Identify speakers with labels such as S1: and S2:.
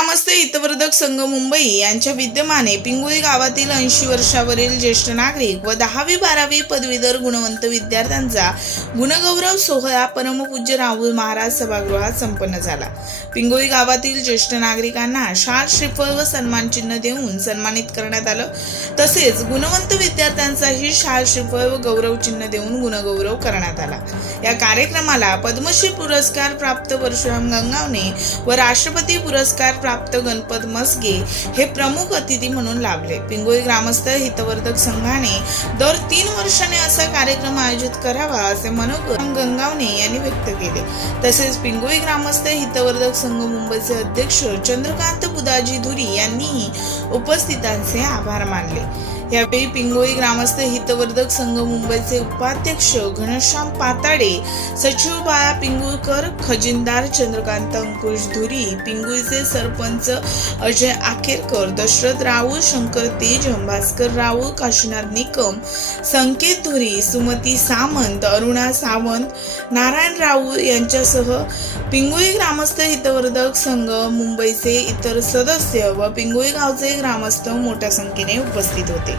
S1: ग्रामस्थ हितवर्धक संघ मुंबई यांच्या विद्यमाने पिंगुळी गावातील ऐंशी वर्षावरील ज्येष्ठ नागरिक व दहावी बारावी पदवीधर गुणवंत विद्यार्थ्यांचा गुणगौरव सोहळा परमपूज्य राहुल महाराज सभागृहात संपन्न झाला. पिंगुळी गावातील ज्येष्ठ नागरिकांना शाल श्रीफळ व सन्मान चिन्ह देऊन सन्मानित करण्यात आलं. तसेच गुणवंत विद्यार्थ्यांचाही शाल श्रीफळ व गौरव चिन्ह देऊन गुणगौरव करण्यात आला. या कार्यक्रमाला पद्मश्री पुरस्कार प्राप्त परशुराम गंगावणे व राष्ट्रपती पुरस्कार प्राप्त गणपत मसगे हे प्रमुख अतिथी म्हणून लाभले. पिंगोळी ग्रामस्थ हितवर्धक संघाने दर तीन वर्षाने असा कार्यक्रम आयोजित करावा असे मनोगत गंगावणे यांनी व्यक्त केले. तसेच पिंगोळी ग्रामस्थ हितवर्धक संघ मुंबईचे अध्यक्ष चंद्रकांत बुदाजी धुरी यांनीही उपस्थितांचे आभार मानले. यावेळी पिंगोळी ग्रामस्थ हितवर्धक संघ मुंबईचे उपाध्यक्ष घनश्याम पाताडे सचिव बाळा पिंगुळकर खजिनदार चंद्रकांत अंकुश धुरी पिंगुळीचे सरपंच अजय आखेरकर दशरथ राऊळ शंकर तेज भास्कर राऊळ काशीनाथ निकम संकेत धुरी सुमती सामंत अरुणा सावंत नारायण राऊळ यांच्यासह पिंगुळी ग्रामस्थ हितवर्धक संघ मुंबईचे इतर सदस्य व पिंगुळी गावचे ग्रामस्थ मोठ्या संख्येने उपस्थित होते.